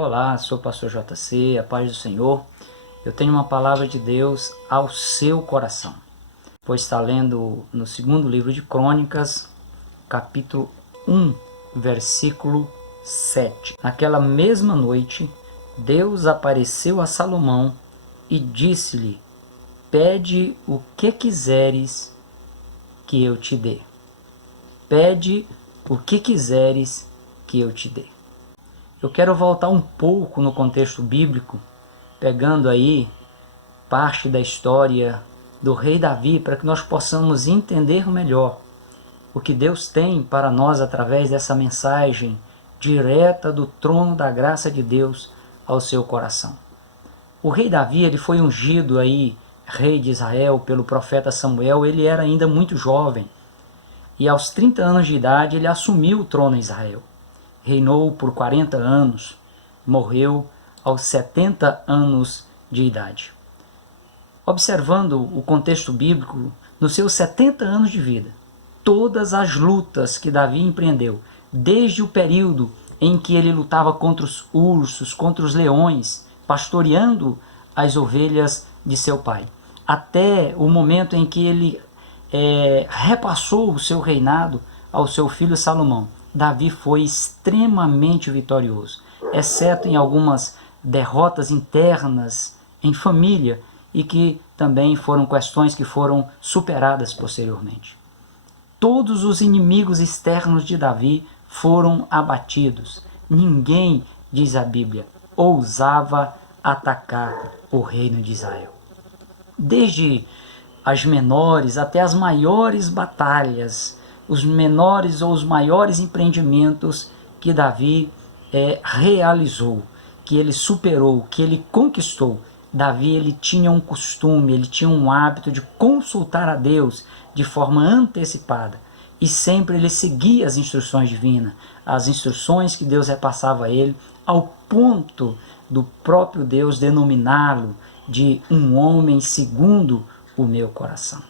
Olá, sou o pastor JC, a paz do Senhor. Eu tenho uma palavra de Deus ao seu coração, pois está lendo no segundo livro de Crônicas, capítulo 1, versículo 7. Naquela mesma noite, Deus apareceu a Salomão e disse-lhe: pede o que quiseres que eu te dê. Pede o que quiseres que eu te dê. Eu quero voltar um pouco no contexto bíblico, pegando aí parte da história do rei Davi, para que nós possamos entender melhor o que Deus tem para nós através dessa mensagem direta do trono da graça de Deus ao seu coração. O rei Davi, ele foi ungido aí, rei de Israel, pelo profeta Samuel. Ele era ainda muito jovem e aos 30 anos de idade ele assumiu o trono em Israel. Reinou por 40 anos, morreu aos 70 anos de idade. Observando o contexto bíblico, nos seus 70 anos de vida, todas as lutas que Davi empreendeu, desde o período em que ele lutava contra os ursos, contra os leões, pastoreando as ovelhas de seu pai, até o momento em que ele repassou o seu reinado ao seu filho Salomão, Davi foi extremamente vitorioso, exceto em algumas derrotas internas em família e que também foram questões que foram superadas posteriormente. Todos os inimigos externos de Davi foram abatidos. Ninguém, diz a Bíblia, ousava atacar o reino de Israel. Desde as menores até as maiores batalhas, os menores ou os maiores empreendimentos que Davi realizou, que ele superou, que ele conquistou. Davi, ele tinha um costume, ele tinha um hábito de consultar a Deus de forma antecipada. E sempre ele seguia as instruções divinas, as instruções que Deus repassava a ele, ao ponto do próprio Deus denominá-lo de um homem segundo o meu coração.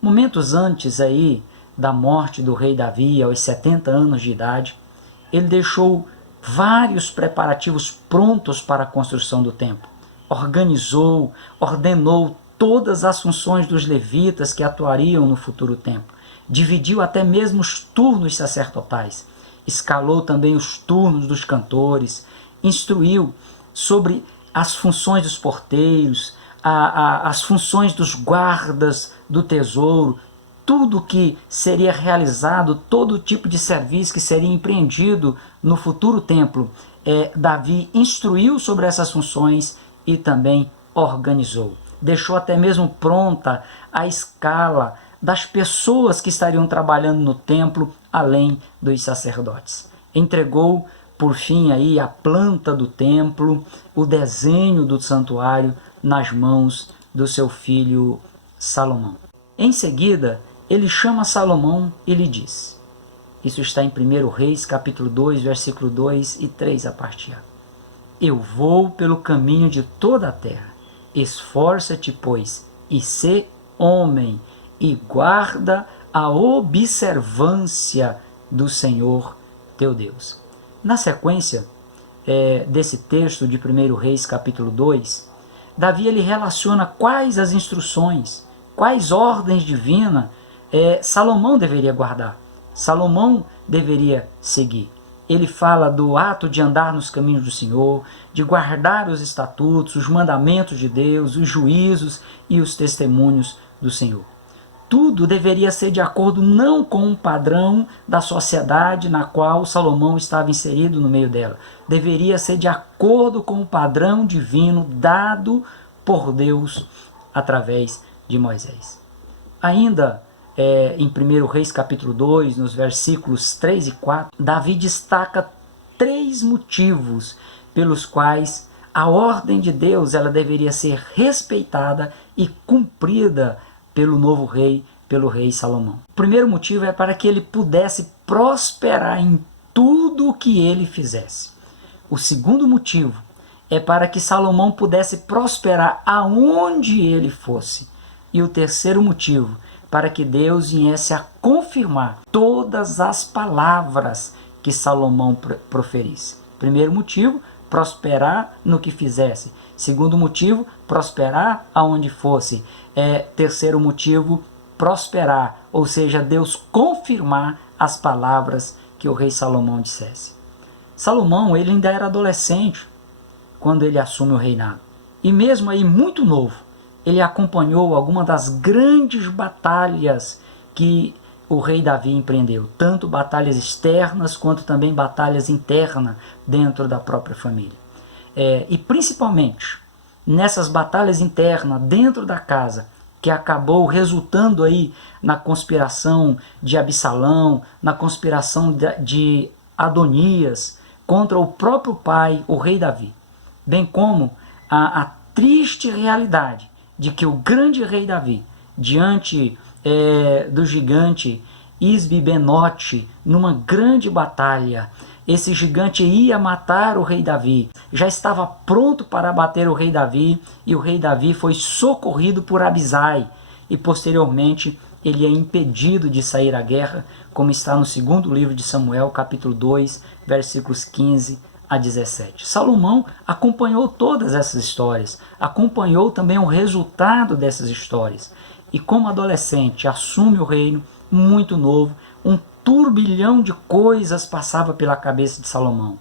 Momentos antes aí da morte do rei Davi, aos 70 anos de idade, ele deixou vários preparativos prontos para a construção do templo. Organizou, ordenou todas as funções dos levitas que atuariam no futuro templo. Dividiu até mesmo os turnos sacerdotais. Escalou também os turnos dos cantores. Instruiu sobre as funções dos porteiros, as funções dos guardas do tesouro, tudo que seria realizado, todo tipo de serviço que seria empreendido no futuro templo. Davi instruiu sobre essas funções e também organizou. Deixou até mesmo pronta a escala das pessoas que estariam trabalhando no templo, além dos sacerdotes. Entregou, por fim, aí, a planta do templo, o desenho do santuário nas mãos do seu filho Salomão. Em seguida, ele chama Salomão e lhe diz, isso está em 1 Reis, capítulo 2, versículo 2 e 3 a parte A. Eu vou pelo caminho de toda a terra, esforça-te, pois, e sê homem, e guarda a observância do Senhor teu Deus. Na sequência desse texto de 1 Reis, capítulo 2, Davi ele relaciona quais as instruções, quais ordens divinas Salomão deveria guardar, Salomão deveria seguir. Ele fala do ato de andar nos caminhos do Senhor, de guardar os estatutos, os mandamentos de Deus, os juízos e os testemunhos do Senhor. Tudo deveria ser de acordo não com um padrão da sociedade na qual Salomão estava inserido no meio dela. Deveria ser de acordo com o padrão divino dado por Deus através de Moisés. Ainda em 1 Reis capítulo 2, nos versículos 3 e 4, Davi destaca 3 motivos pelos quais a ordem de Deus ela deveria ser respeitada e cumprida pelo novo rei, pelo rei Salomão. O primeiro motivo é para que ele pudesse prosperar em tudo o que ele fizesse. O segundo motivo é para que Salomão pudesse prosperar aonde ele fosse. E o terceiro motivo, para que Deus viesse a confirmar todas as palavras que Salomão proferisse. Primeiro motivo, prosperar no que fizesse. Segundo motivo, prosperar aonde fosse. Terceiro motivo, prosperar, ou seja, Deus confirmar as palavras que o rei Salomão dissesse. Salomão, ele ainda era adolescente quando ele assume o reinado. E mesmo aí muito novo, ele acompanhou algumas das grandes batalhas que o rei Davi empreendeu, tanto batalhas externas quanto também batalhas internas dentro da própria família. E principalmente nessas batalhas internas dentro da casa, que acabou resultando aí na conspiração de Absalão, na conspiração de Adonias contra o próprio pai, o rei Davi, bem como a triste realidade de que o grande rei Davi, diante do gigante Isbi-Benote, numa grande batalha, esse gigante ia matar o rei Davi, já estava pronto para abater o rei Davi, e o rei Davi foi socorrido por Abisai, e posteriormente ele é impedido de sair à guerra, como está no segundo livro de Samuel, capítulo 2, versículos 15 a 17. Salomão acompanhou todas essas histórias, acompanhou também o resultado dessas histórias, e como adolescente assume o reino muito novo. Um turbilhão de coisas passava pela cabeça de Salomão,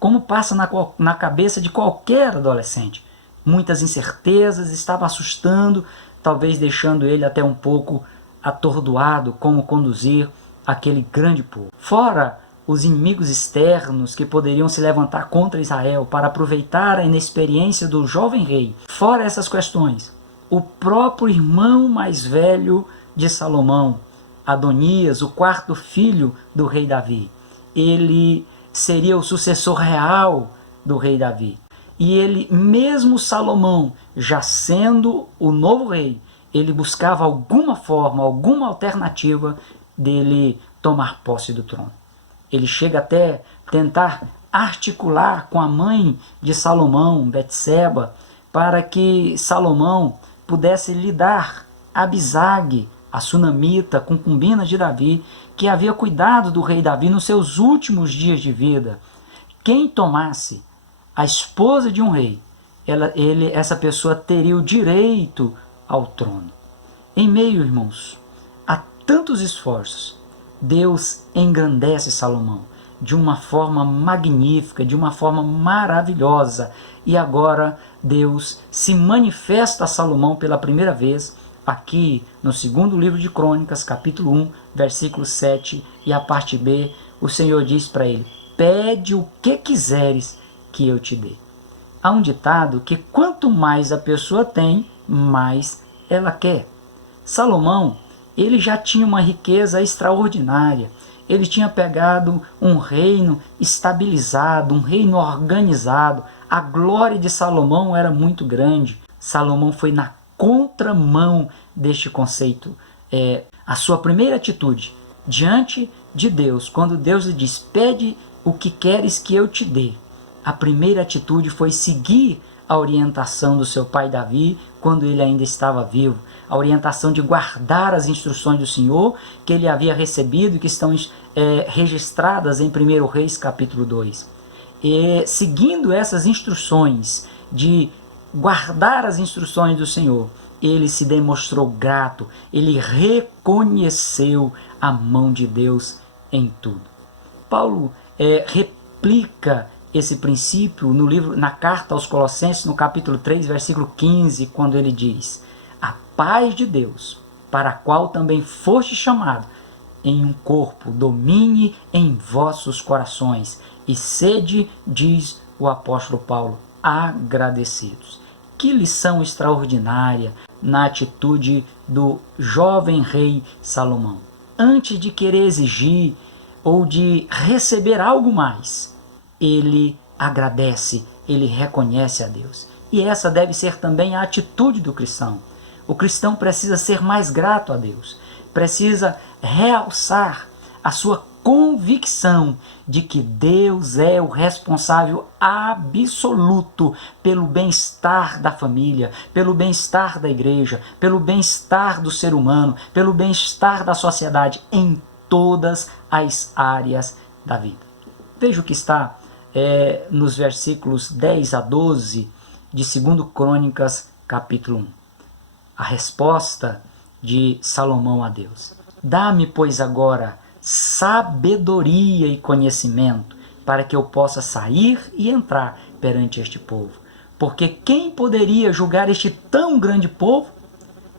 como passa na cabeça de qualquer adolescente. Muitas incertezas estavam assustando, talvez deixando ele até um pouco atordoado como conduzir aquele grande povo. Fora os inimigos externos que poderiam se levantar contra Israel para aproveitar a inexperiência do jovem rei. Fora essas questões, o próprio irmão mais velho de Salomão, Adonias, o quarto filho do rei Davi, ele seria o sucessor real do rei Davi. E ele, mesmo Salomão, já sendo o novo rei, ele buscava alguma forma, alguma alternativa dele tomar posse do trono. Ele chega até tentar articular com a mãe de Salomão, Betseba, para que Salomão pudesse lhe dar Abisag, a sunamita, concubina de Davi, que havia cuidado do rei Davi nos seus últimos dias de vida. Quem tomasse a esposa de um rei, essa pessoa teria o direito ao trono. Em meio, irmãos, a tantos esforços, Deus engrandece Salomão de uma forma magnífica, de uma forma maravilhosa. E agora Deus se manifesta a Salomão pela primeira vez aqui no segundo livro de Crônicas, capítulo 1, versículo 7, e a parte B, o Senhor diz para ele: pede o que quiseres que eu te dê. Há um ditado que quanto mais a pessoa tem, mais ela quer. Salomão, ele já tinha uma riqueza extraordinária. Ele tinha pegado um reino estabilizado, um reino organizado. A glória de Salomão era muito grande. Salomão foi na contramão deste conceito. A sua primeira atitude diante de Deus, quando Deus lhe diz: pede o que queres que eu te dê, a primeira atitude foi seguir a orientação do seu pai Davi, quando ele ainda estava vivo, a orientação de guardar as instruções do Senhor que ele havia recebido e que estão registradas em 1 Reis capítulo 2. E seguindo essas instruções de guardar as instruções do Senhor, ele se demonstrou grato, ele reconheceu a mão de Deus em tudo. Paulo replica esse princípio no livro, na carta aos Colossenses, no capítulo 3, versículo 15, quando ele diz: a paz de Deus, para a qual também foste chamado em um corpo, domine em vossos corações, e sede, diz o apóstolo Paulo, agradecidos. Que lição extraordinária na atitude do jovem rei Salomão. Antes de querer exigir ou de receber algo mais, ele agradece, ele reconhece a Deus. E essa deve ser também a atitude do cristão. O cristão precisa ser mais grato a Deus, precisa realçar a sua convicção de que Deus é o responsável absoluto pelo bem-estar da família, pelo bem-estar da igreja, pelo bem-estar do ser humano, pelo bem-estar da sociedade, em todas as áreas da vida. Veja o que está nos versículos 10 a 12 de 2 Crônicas, capítulo 1. A resposta de Salomão a Deus: dá-me, pois, agora sabedoria e conhecimento, para que eu possa sair e entrar perante este povo. Porque quem poderia julgar este tão grande povo?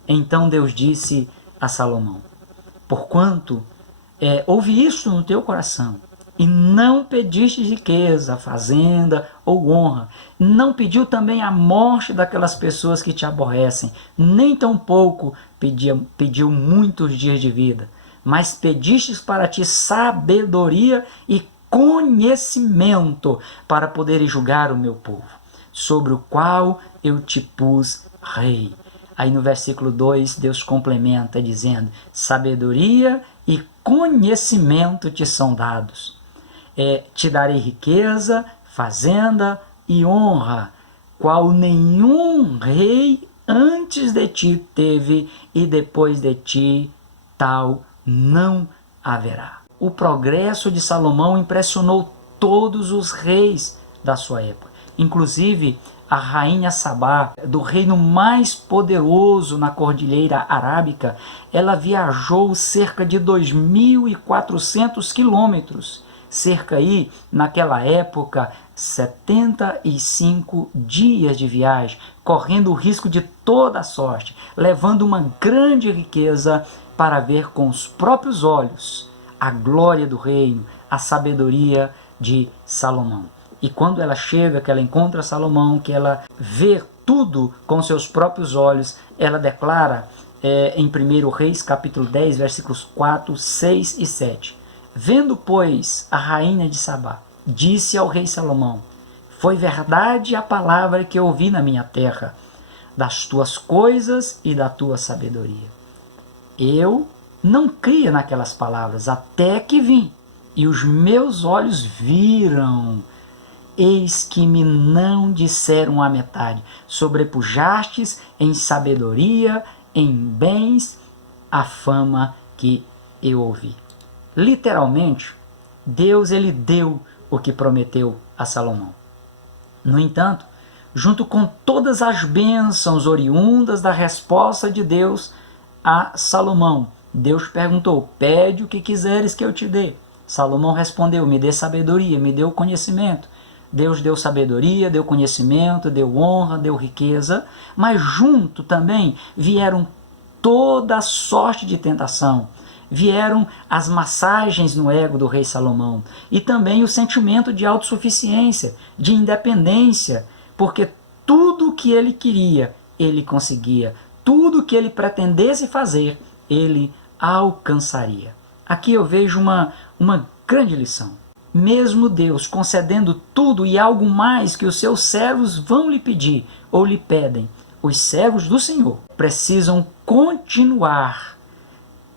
Então Deus disse a Salomão: porquanto houve isto no teu coração, e não pediste riqueza, fazenda ou honra, não pediu também a morte daquelas pessoas que te aborrecem, nem tampouco pediu muitos dias de vida, mas pedistes para ti sabedoria e conhecimento, para poderes julgar o meu povo, sobre o qual eu te pus rei. Aí no versículo 2, Deus complementa dizendo: sabedoria e conhecimento te são dados. Te darei riqueza, fazenda e honra, qual nenhum rei antes de ti teve, e depois de ti tal não haverá. O progresso de Salomão impressionou todos os reis da sua época, inclusive a rainha Sabá, do reino mais poderoso na Cordilheira Arábica. Ela viajou cerca de 2.400 quilômetros, cerca aí, naquela época, 75 dias de viagem, correndo o risco de toda a sorte, levando uma grande riqueza para ver com os próprios olhos a glória do reino, a sabedoria de Salomão. E quando ela chega, que ela encontra Salomão, que ela vê tudo com seus próprios olhos, ela declara em 1 Reis, capítulo 10, versículos 4, 6 e 7. Vendo, pois, a rainha de Sabá, disse ao rei Salomão: foi verdade a palavra que eu ouvi na minha terra, das tuas coisas e da tua sabedoria. Eu não cria naquelas palavras, até que vim, e os meus olhos viram. Eis que me não disseram a metade. Sobrepujastes em sabedoria, em bens, a fama que eu ouvi. Literalmente, Deus ele deu o que prometeu a Salomão. No entanto, junto com todas as bênçãos oriundas da resposta de Deus a Salomão, Deus perguntou: pede o que quiseres que eu te dê. Salomão respondeu: me dê sabedoria, me dê o conhecimento. Deus deu sabedoria, deu conhecimento, deu honra, deu riqueza, mas junto também vieram toda sorte de tentação. Vieram as massagens no ego do rei Salomão e também o sentimento de autossuficiência, de independência, porque tudo o que ele queria, ele conseguia. Tudo o que ele pretendesse fazer, ele alcançaria. Aqui eu vejo uma grande lição. Mesmo Deus concedendo tudo e algo mais que os seus servos vão lhe pedir ou lhe pedem, os servos do Senhor precisam continuar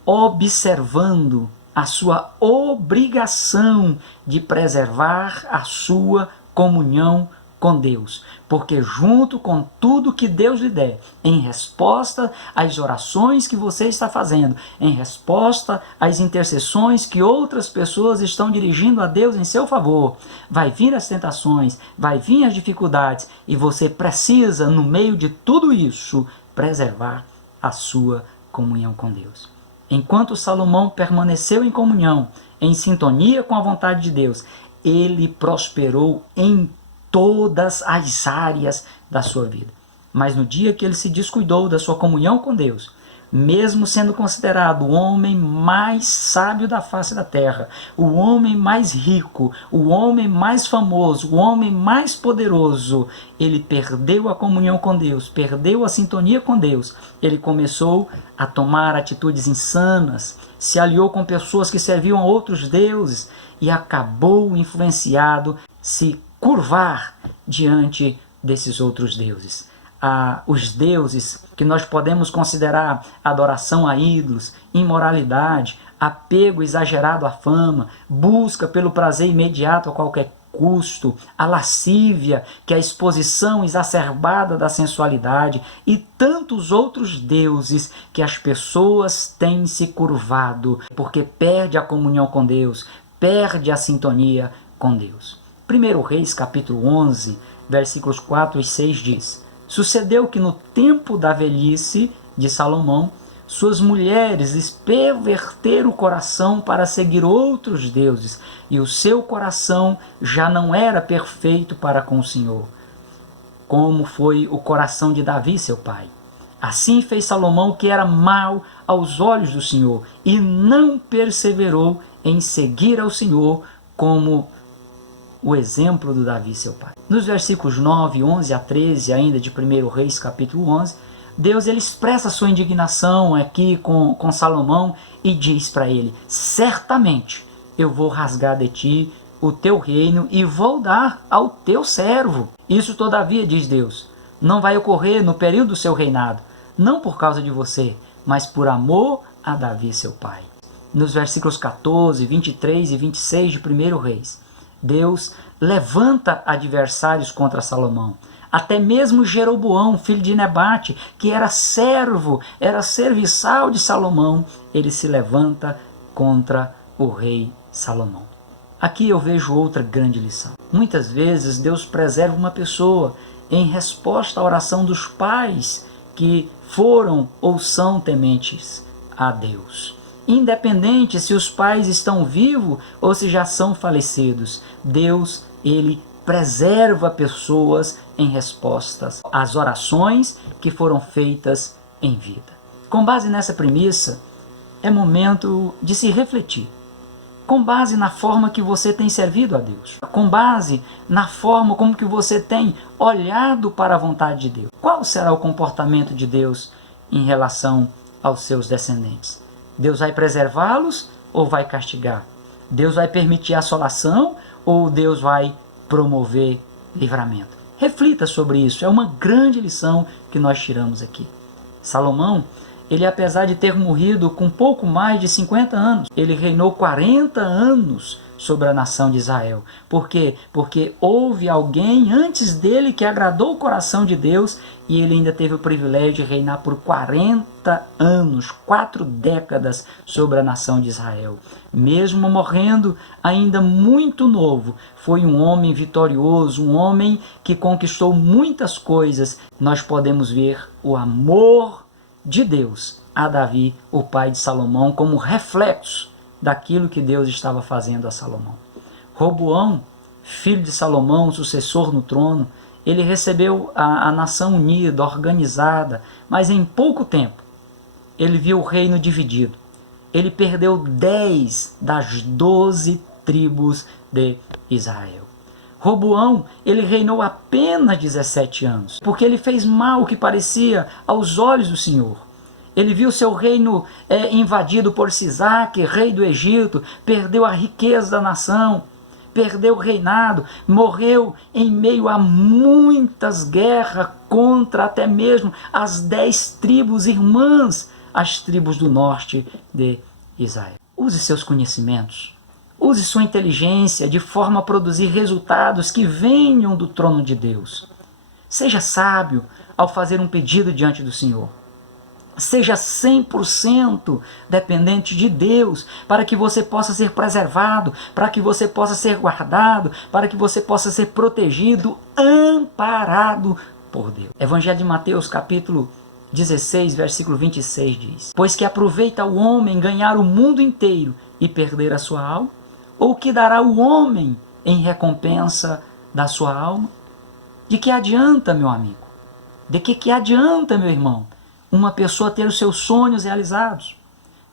observando a sua obrigação de preservar a sua comunhão com Deus, porque junto com tudo que Deus lhe der, em resposta às orações que você está fazendo, em resposta às intercessões que outras pessoas estão dirigindo a Deus em seu favor, vai vir as tentações, vai vir as dificuldades, e você precisa, no meio de tudo isso, preservar a sua comunhão com Deus. Enquanto Salomão permaneceu em comunhão, em sintonia com a vontade de Deus, ele prosperou em todas as áreas da sua vida. Mas no dia que ele se descuidou da sua comunhão com Deus, mesmo sendo considerado o homem mais sábio da face da terra, o homem mais rico, o homem mais famoso, o homem mais poderoso, ele perdeu a comunhão com Deus, perdeu a sintonia com Deus. Ele começou a tomar atitudes insanas, se aliou com pessoas que serviam a outros deuses e acabou influenciado se curvar diante desses outros deuses. Os deuses que nós podemos considerar adoração a ídolos, imoralidade, apego exagerado à fama, busca pelo prazer imediato a qualquer custo, a lascívia, que é a exposição exacerbada da sensualidade, e tantos outros deuses que as pessoas têm se curvado, porque perde a comunhão com Deus, perde a sintonia com Deus. 1 Reis, capítulo 11, versículos 4 e 6 diz: Sucedeu que no tempo da velhice de Salomão, suas mulheres lhes perverteram o coração para seguir outros deuses, e o seu coração já não era perfeito para com o Senhor, como foi o coração de Davi, seu pai. Assim fez Salomão o que era mal aos olhos do Senhor, e não perseverou em seguir ao Senhor como o exemplo do Davi, seu pai. Nos versículos 9, 11 a 13, ainda de 1 Reis, capítulo 11, Deus ele expressa sua indignação aqui com Salomão e diz para ele: certamente eu vou rasgar de ti o teu reino e vou dar ao teu servo. Isso, todavia, diz Deus, não vai ocorrer no período do seu reinado, não por causa de você, mas por amor a Davi, seu pai. Nos versículos 14, 23 e 26 de 1 Reis, Deus levanta adversários contra Salomão. Até mesmo Jeroboão, filho de Nebate, que era servo, era serviçal de Salomão, ele se levanta contra o rei Salomão. Aqui eu vejo outra grande lição. Muitas vezes Deus preserva uma pessoa em resposta à oração dos pais que foram ou são tementes a Deus. Independente se os pais estão vivos ou se já são falecidos, Deus, ele preserva pessoas em respostas às orações que foram feitas em vida. Com base nessa premissa, é momento de se refletir. Com base na forma que você tem servido a Deus. Com base na forma como que você tem olhado para a vontade de Deus. Qual será o comportamento de Deus em relação aos seus descendentes? Deus vai preservá-los ou vai castigar? Deus vai permitir a assolação ou Deus vai promover livramento? Reflita sobre isso, é uma grande lição que nós tiramos aqui. Salomão, ele apesar de ter morrido com pouco mais de 50 anos, ele reinou 40 anos sobre a nação de Israel. Por quê? Porque houve alguém antes dele que agradou o coração de Deus e ele ainda teve o privilégio de reinar por 40 anos, 4 décadas sobre a nação de Israel. Mesmo morrendo ainda muito novo, foi um homem vitorioso, um homem que conquistou muitas coisas. Nós podemos ver o amor de Deus a Davi, o pai de Salomão, como reflexo daquilo que Deus estava fazendo a Salomão. Roboão, filho de Salomão, sucessor no trono, ele recebeu a nação unida, organizada, mas em pouco tempo ele viu o reino dividido. Ele perdeu 10 das 12 tribos de Israel. Roboão, ele reinou apenas 17 anos, porque ele fez mal que parecia aos olhos do Senhor. Ele viu seu reino invadido por Sisaque, rei do Egito, perdeu a riqueza da nação, perdeu o reinado, morreu em meio a muitas guerras contra até mesmo as 10 tribos irmãs, as tribos do norte de Israel. Use seus conhecimentos, use sua inteligência de forma a produzir resultados que venham do trono de Deus. Seja sábio ao fazer um pedido diante do Senhor. Seja 100% dependente de Deus, para que você possa ser preservado, para que você possa ser guardado, para que você possa ser protegido, amparado por Deus. Evangelho de Mateus, capítulo 16, versículo 26 diz: Pois que aproveita o homem ganhar o mundo inteiro e perder a sua alma? Ou que dará o homem em recompensa da sua alma? De que adianta, meu amigo? De que adianta, meu irmão? Uma pessoa ter os seus sonhos realizados,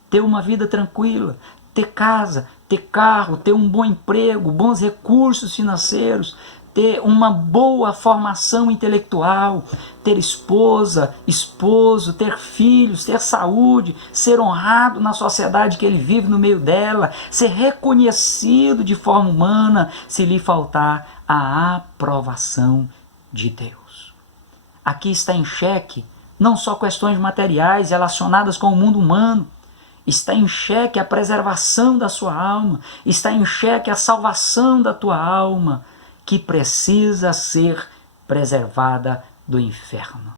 ter uma vida tranquila, ter casa, ter carro, ter um bom emprego, bons recursos financeiros, ter uma boa formação intelectual, ter esposa, esposo, ter filhos, ter saúde, ser honrado na sociedade que ele vive no meio dela, ser reconhecido de forma humana, se lhe faltar a aprovação de Deus. Aqui está em xeque não só questões materiais relacionadas com o mundo humano, está em xeque a preservação da sua alma, está em xeque a salvação da tua alma, que precisa ser preservada do inferno.